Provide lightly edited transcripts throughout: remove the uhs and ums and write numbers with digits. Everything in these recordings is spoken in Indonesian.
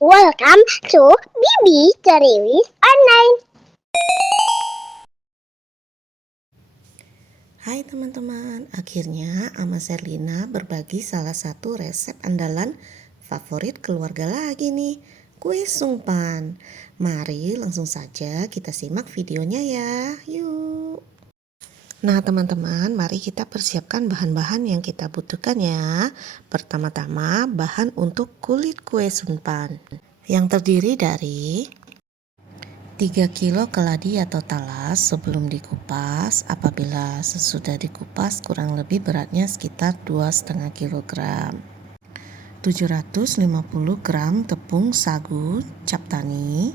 Welcome to Bibi Ceriwis Online. Hai teman-teman, akhirnya Ama Serlina berbagi salah satu resep andalan favorit keluarga lagi nih, kue sungpan. Mari langsung saja kita simak videonya ya, yuk. Nah teman-teman, mari kita persiapkan bahan-bahan yang kita butuhkan ya. Pertama-tama bahan untuk kulit kue sungpan yang terdiri dari 3 kilo keladi atau talas sebelum dikupas. Apabila sesudah dikupas kurang lebih beratnya sekitar 2,5 kg. 750 gram tepung sagu cap tani,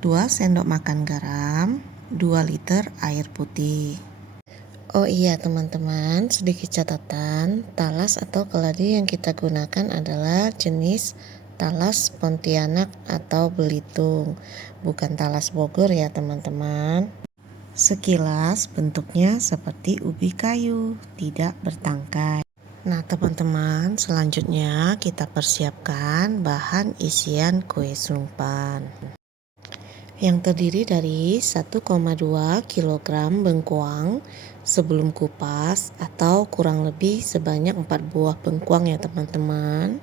2 sendok makan garam, 2 liter air putih. Oh iya teman-teman, sedikit catatan, talas atau keladi yang kita gunakan adalah jenis talas Pontianak atau Belitung, bukan talas Bogor ya teman-teman. Sekilas bentuknya seperti ubi kayu, tidak bertangkai. Nah teman-teman, selanjutnya kita persiapkan bahan isian kue sungpan yang terdiri dari 1,2 kg bengkuang sebelum kupas atau kurang lebih sebanyak 4 buah bengkuang ya teman-teman,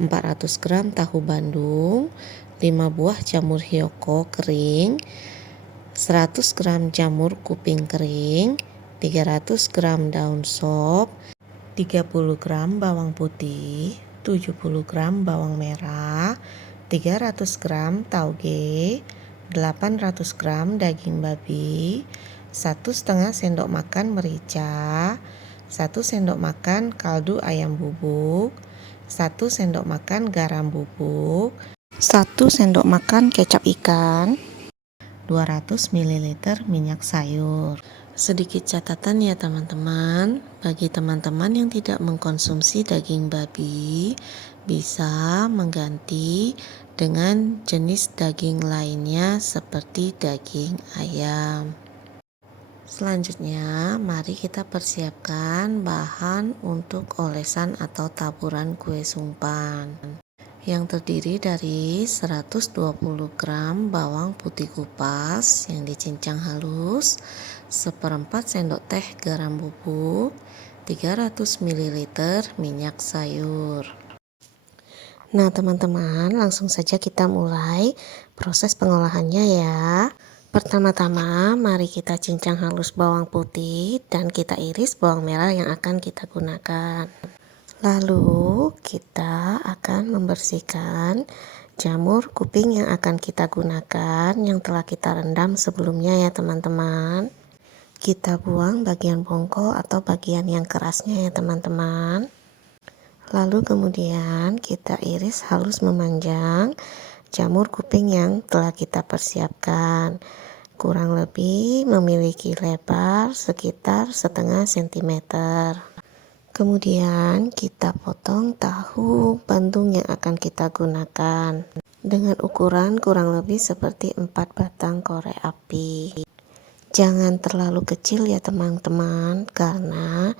400 gram tahu bandung, 5 buah jamur hiyoko kering, 100 gram jamur kuping kering, 300 gram daun sop, 30 gram bawang putih, 70 gram bawang merah, 300 gram tauge, 800 gram daging babi, 1,5 sendok makan merica, 1 sendok makan kaldu ayam bubuk, 1 sendok makan garam bubuk, 1 sendok makan kecap ikan, 200 ml minyak sayur. Sedikit catatan ya teman-teman, bagi teman-teman yang tidak mengkonsumsi daging babi, bisa mengganti dengan jenis daging lainnya seperti daging ayam. Selanjutnya, mari kita persiapkan bahan untuk olesan atau taburan kue sungpan yang terdiri dari 120 gram bawang putih kupas yang dicincang halus, 1/4 sendok teh garam bubuk, 300 ml minyak sayur. Nah teman-teman, langsung saja kita mulai proses pengolahannya ya. Pertama-tama mari kita cincang halus bawang putih dan kita iris bawang merah yang akan kita gunakan. Lalu kita akan membersihkan jamur kuping yang akan kita gunakan yang telah kita rendam sebelumnya ya teman-teman. Kita buang bagian bongkol atau bagian yang kerasnya ya teman-teman. Lalu kemudian kita iris halus memanjang jamur kuping yang telah kita persiapkan. Kurang lebih memiliki lebar sekitar 0,5 cm. Kemudian kita potong tahu bandung yang akan kita gunakan dengan ukuran kurang lebih seperti 4 batang korek api. Jangan terlalu kecil ya teman-teman, karena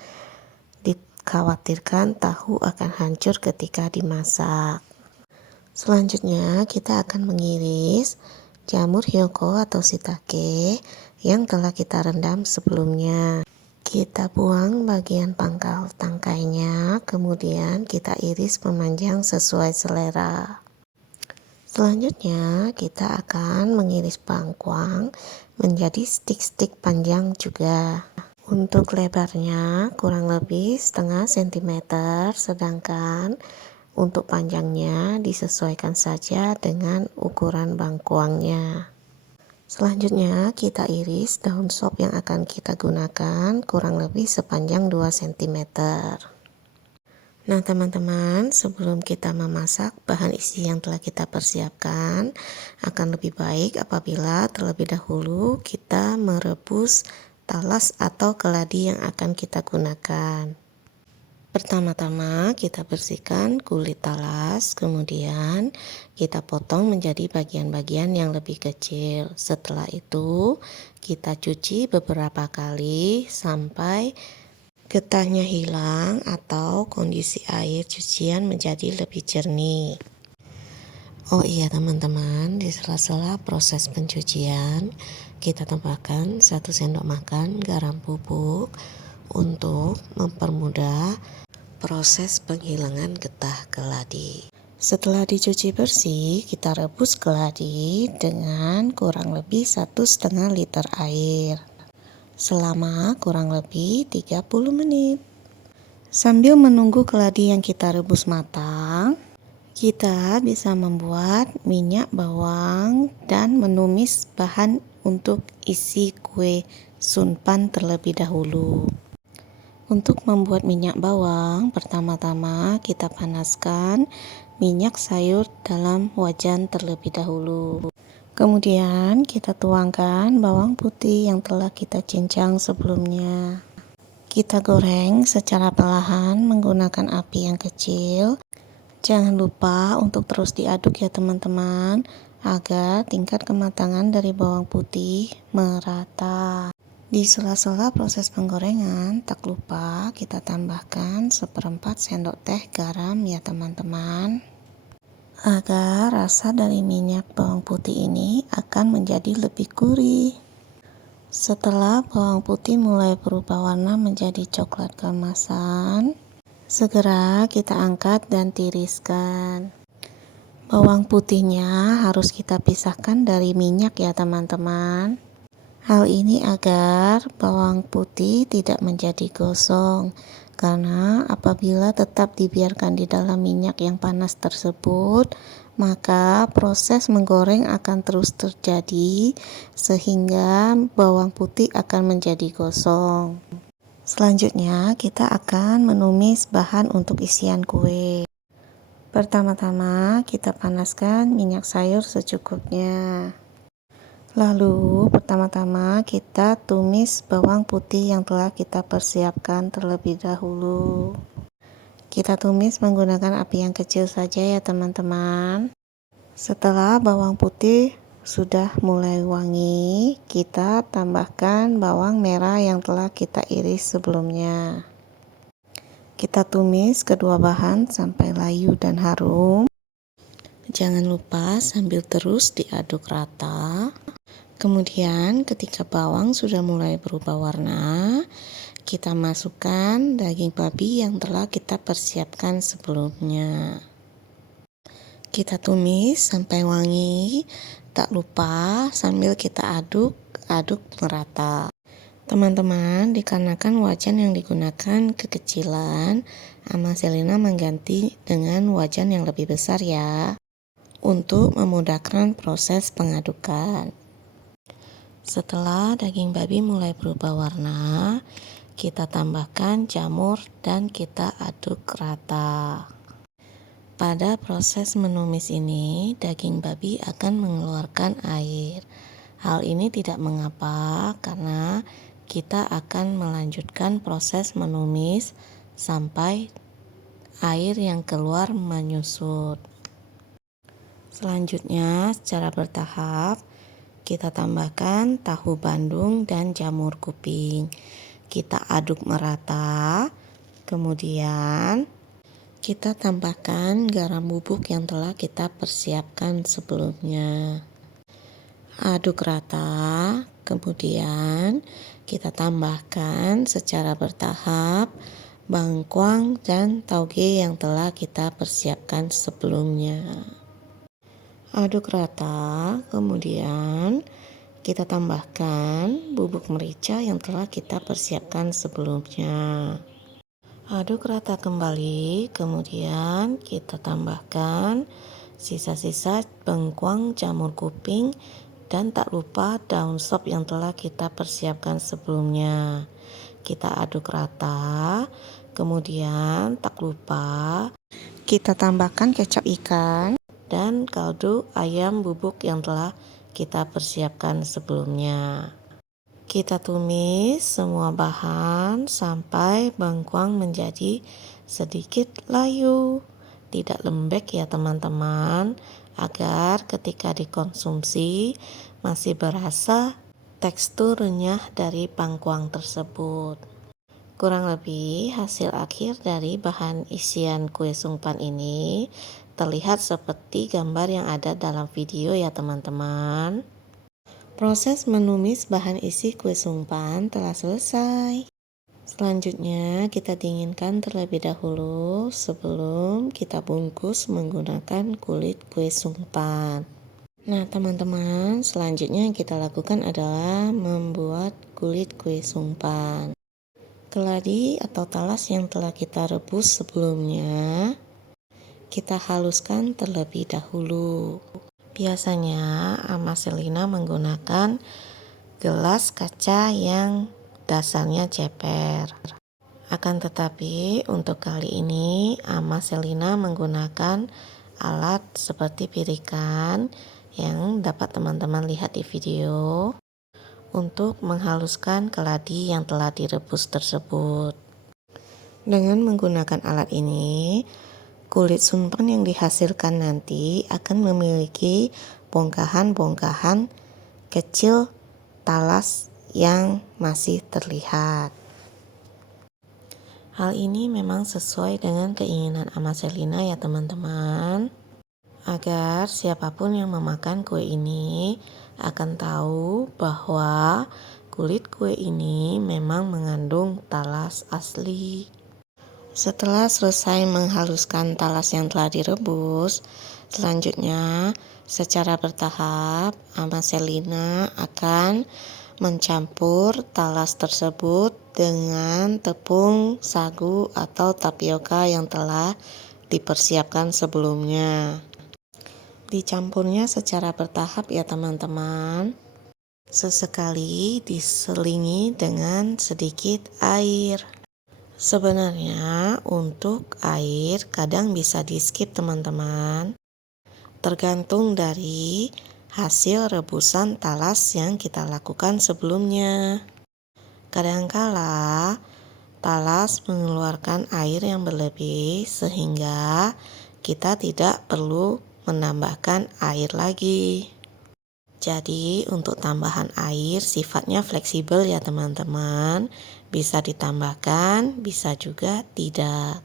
dikhawatirkan tahu akan hancur ketika dimasak. Selanjutnya kita akan mengiris jamur hiyoko atau shiitake yang telah kita rendam sebelumnya. Kita buang bagian pangkal tangkainya, kemudian kita iris memanjang sesuai selera. Selanjutnya kita akan mengiris bengkuang menjadi stik-stik panjang juga. Untuk lebarnya kurang lebih 0,5 cm, sedangkan untuk panjangnya disesuaikan saja dengan ukuran bengkuangnya. Selanjutnya kita iris daun sop yang akan kita gunakan kurang lebih sepanjang 2 cm. Nah teman-teman, sebelum kita memasak bahan isi yang telah kita persiapkan, akan lebih baik apabila terlebih dahulu kita merebus talas atau keladi yang akan kita gunakan. Pertama-tama kita bersihkan kulit talas, kemudian kita potong menjadi bagian-bagian yang lebih kecil. Setelah itu kita cuci beberapa kali sampai getahnya hilang atau kondisi air cucian menjadi lebih jernih. Oh iya teman-teman, di sela-sela proses pencucian, kita tambahkan 1 sendok makan garam bubuk untuk mempermudah proses penghilangan getah keladi. Setelah dicuci bersih, kita rebus keladi dengan kurang lebih 1,5 liter air selama kurang lebih 30 menit. Sambil menunggu keladi yang kita rebus matang, kita bisa membuat minyak bawang dan menumis bahan untuk isi kue sunpan terlebih dahulu. Untuk membuat minyak bawang, pertama-tama kita panaskan minyak sayur dalam wajan terlebih dahulu. Kemudian kita tuangkan bawang putih yang telah kita cincang sebelumnya. Kita goreng secara perlahan menggunakan api yang kecil. Jangan lupa untuk terus diaduk ya teman-teman, agar tingkat kematangan dari bawang putih merata. Di sela-sela proses penggorengan, tak lupa kita tambahkan 1/4 sendok teh garam ya teman-teman, agar rasa dari minyak bawang putih ini akan menjadi lebih gurih. Setelah bawang putih mulai berubah warna menjadi coklat keemasan, segera kita angkat dan tiriskan. Bawang putihnya harus kita pisahkan dari minyak ya teman-teman. Hal ini agar bawang putih tidak menjadi gosong, karena apabila tetap dibiarkan di dalam minyak yang panas tersebut, maka proses menggoreng akan terus terjadi sehingga bawang putih akan menjadi gosong. Selanjutnya kita akan menumis bahan untuk isian kue. Pertama-tama kita panaskan minyak sayur secukupnya. Lalu pertama-tama kita tumis bawang putih yang telah kita persiapkan terlebih dahulu. Kita tumis menggunakan api yang kecil saja ya teman-teman. Setelah bawang putih sudah mulai wangi, kita tambahkan bawang merah yang telah kita iris sebelumnya. Kita tumis kedua bahan sampai layu dan harum. Jangan lupa sambil terus diaduk rata. Kemudian ketika bawang sudah mulai berubah warna, kita masukkan daging babi yang telah kita persiapkan sebelumnya. Kita tumis sampai wangi, tak lupa sambil kita aduk merata. Teman-teman, dikarenakan wajan yang digunakan kekecilan, Ama Selina mengganti dengan wajan yang lebih besar ya, untuk memudahkan proses pengadukan. Setelah daging babi mulai berubah warna, kita tambahkan jamur dan kita aduk rata. Pada proses menumis ini, daging babi akan mengeluarkan air. Hal ini tidak mengapa karena kita akan melanjutkan proses menumis sampai air yang keluar menyusut. Selanjutnya, secara bertahap, kita tambahkan tahu bandung dan jamur kuping. Kita aduk merata, kemudian kita tambahkan garam bubuk yang telah kita persiapkan sebelumnya. Aduk rata, kemudian kita tambahkan secara bertahap bengkuang dan tauge yang telah kita persiapkan sebelumnya. Aduk rata, kemudian kita tambahkan bubuk merica yang telah kita persiapkan sebelumnya. Aduk rata kembali, kemudian kita tambahkan sisa-sisa bengkuang, jamur kuping, dan tak lupa daun sop yang telah kita persiapkan sebelumnya. Kita aduk rata, kemudian tak lupa kita tambahkan kecap ikan dan kaldu ayam bubuk yang telah kita persiapkan sebelumnya. Kita tumis semua bahan sampai bengkuang menjadi sedikit layu, tidak lembek ya teman-teman, agar ketika dikonsumsi masih berasa tekstur renyah dari bengkuang tersebut. Kurang lebih hasil akhir dari bahan isian kue sungpan ini terlihat seperti gambar yang ada dalam video ya teman-teman. Proses menumis bahan isi kue sungpan telah selesai. Selanjutnya kita dinginkan terlebih dahulu sebelum kita bungkus menggunakan kulit kue sungpan. Nah teman-teman, selanjutnya yang kita lakukan adalah membuat kulit kue sungpan. Keladi atau talas yang telah kita rebus sebelumnya, kita haluskan terlebih dahulu. Biasanya Ama Selina menggunakan gelas kaca yang dasarnya ceper. Akan tetapi untuk kali ini Ama Selina menggunakan alat seperti pirikan yang dapat teman-teman lihat di video untuk menghaluskan keladi yang telah direbus tersebut. Dengan menggunakan alat ini, kulit sungpan yang dihasilkan nanti akan memiliki bongkahan-bongkahan kecil talas yang masih terlihat. Hal ini memang sesuai dengan keinginan Ama Selina ya teman-teman, agar siapapun yang memakan kue ini akan tahu bahwa kulit kue ini memang mengandung talas asli. Setelah selesai menghaluskan talas yang telah direbus, selanjutnya secara bertahap Ama Selina akan mencampur talas tersebut dengan tepung sagu atau tapioka yang telah dipersiapkan sebelumnya. Dicampurnya secara bertahap ya teman-teman. Sesekali diselingi dengan sedikit air. Sebenarnya untuk air kadang bisa di skip teman-teman, tergantung dari hasil rebusan talas yang kita lakukan sebelumnya. Kadangkala talas mengeluarkan air yang berlebih sehingga kita tidak perlu menambahkan air lagi. Jadi untuk tambahan air sifatnya fleksibel ya teman-teman, bisa ditambahkan, bisa juga tidak.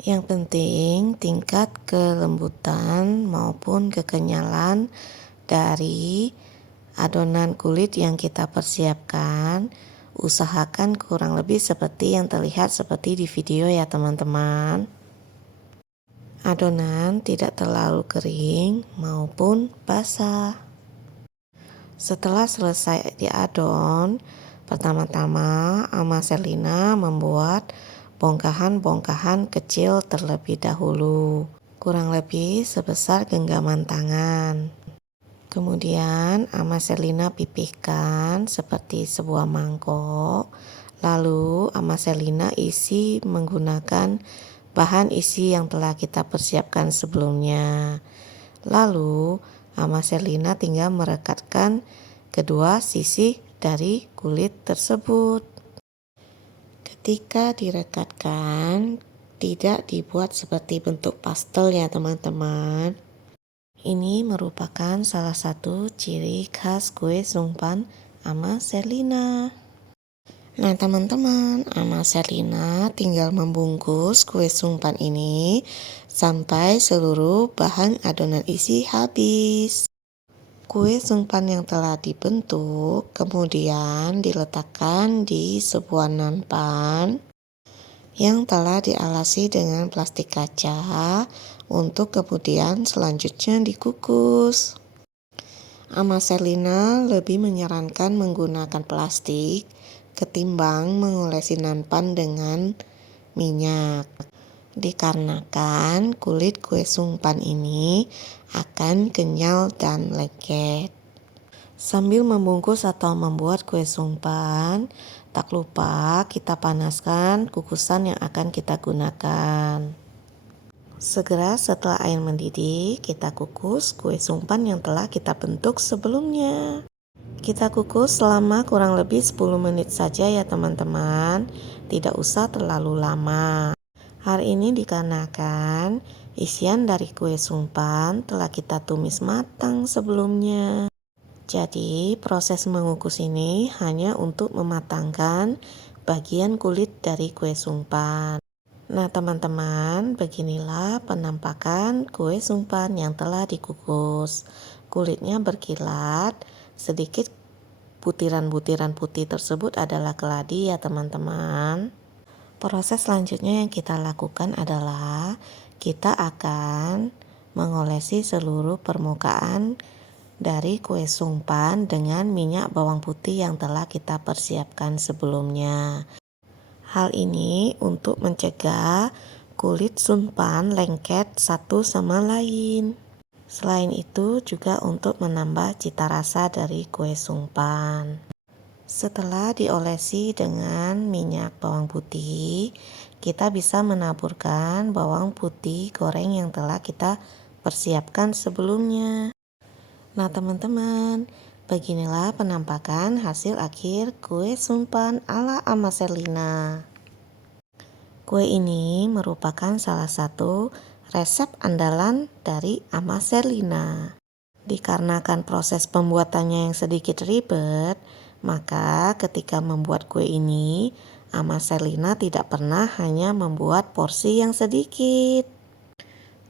Yang penting tingkat kelembutan maupun kekenyalan dari adonan kulit yang kita persiapkan, usahakan kurang lebih seperti yang terlihat seperti di video ya teman-teman. Adonan tidak terlalu kering maupun basah. Setelah selesai diadon, pertama-tama Ama Selina membuat bongkahan-bongkahan kecil terlebih dahulu, kurang lebih sebesar genggaman tangan. Kemudian Ama Selina pipihkan seperti sebuah mangkok, lalu Ama Selina isi menggunakan bahan isi yang telah kita persiapkan sebelumnya. Lalu Ama Selina tinggal merekatkan kedua sisi dari kulit tersebut. Ketika direkatkan, tidak dibuat seperti bentuk pastel ya teman-teman. Ini merupakan salah satu ciri khas kue sungpan Ama Selina. Nah teman-teman, Ama Selina tinggal membungkus kue sungpan ini sampai seluruh bahan adonan isi habis. Kue sungpan yang telah dibentuk kemudian diletakkan di sebuah nanpan yang telah dialasi dengan plastik kaca untuk kemudian selanjutnya dikukus. Ama Selina lebih menyarankan menggunakan plastik ketimbang mengolesi nanpan dengan minyak, dikarenakan kulit kue sungpan ini akan kenyal dan lengket. Sambil membungkus atau membuat kue sungpan, tak lupa kita panaskan kukusan yang akan kita gunakan. Segera setelah air mendidih, kita kukus kue sungpan yang telah kita bentuk sebelumnya. Kita kukus selama kurang lebih 10 menit saja ya teman-teman, tidak usah terlalu lama. Hal ini dikarenakan isian dari kue sungpan telah kita tumis matang sebelumnya. Jadi proses mengukus ini hanya untuk mematangkan bagian kulit dari kue sungpan. Nah teman-teman, beginilah penampakan kue sumpan yang telah dikukus. Kulitnya berkilat, sedikit butiran-butiran putih tersebut adalah keladi ya teman-teman. Proses selanjutnya yang kita lakukan adalah kita akan mengolesi seluruh permukaan dari kue sumpan dengan minyak bawang putih yang telah kita persiapkan sebelumnya. Hal ini untuk mencegah kulit sumpan lengket satu sama lain. Selain itu juga untuk menambah cita rasa dari kue sumpan. Setelah diolesi dengan minyak bawang putih, kita bisa menaburkan bawang putih goreng yang telah kita persiapkan sebelumnya. Nah teman-teman, beginilah penampakan hasil akhir kue sumpan ala Ama Sherlina. Kue ini merupakan salah satu resep andalan dari Ama Sherlina. Dikarenakan proses pembuatannya yang sedikit ribet, maka ketika membuat kue ini, Ama Sherlina tidak pernah hanya membuat porsi yang sedikit.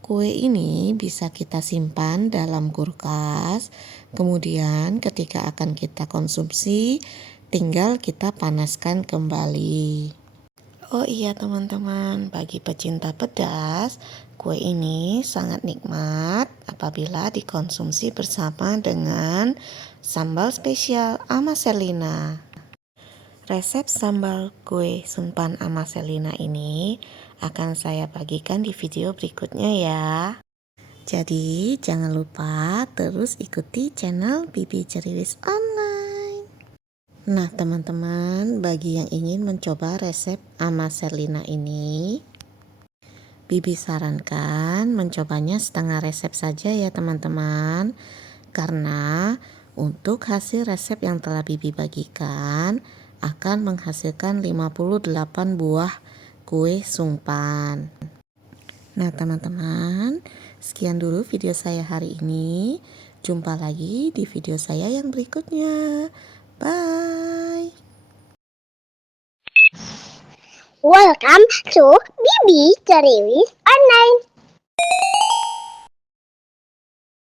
Kue ini bisa kita simpan dalam kulkas, kemudian ketika akan kita konsumsi, tinggal kita panaskan kembali. Oh iya teman-teman, bagi pecinta pedas, kue ini sangat nikmat apabila dikonsumsi bersama dengan sambal spesial Ama Sherlina. Resep sambal kue sumpan Ama Sherlina ini akan saya bagikan di video berikutnya ya. Jadi jangan lupa terus ikuti channel Bibi Ceriwis Online. Nah teman-teman, bagi yang ingin mencoba resep Ama Sherlina ini, Bibi sarankan mencobanya setengah resep saja ya teman-teman. Karena untuk hasil resep yang telah Bibi bagikan akan menghasilkan 58 buah kue sumpan. Nah teman-teman, sekian dulu video saya hari ini. Jumpa lagi di video saya yang berikutnya. Bye. Welcome to Bibi Ceriwis Online.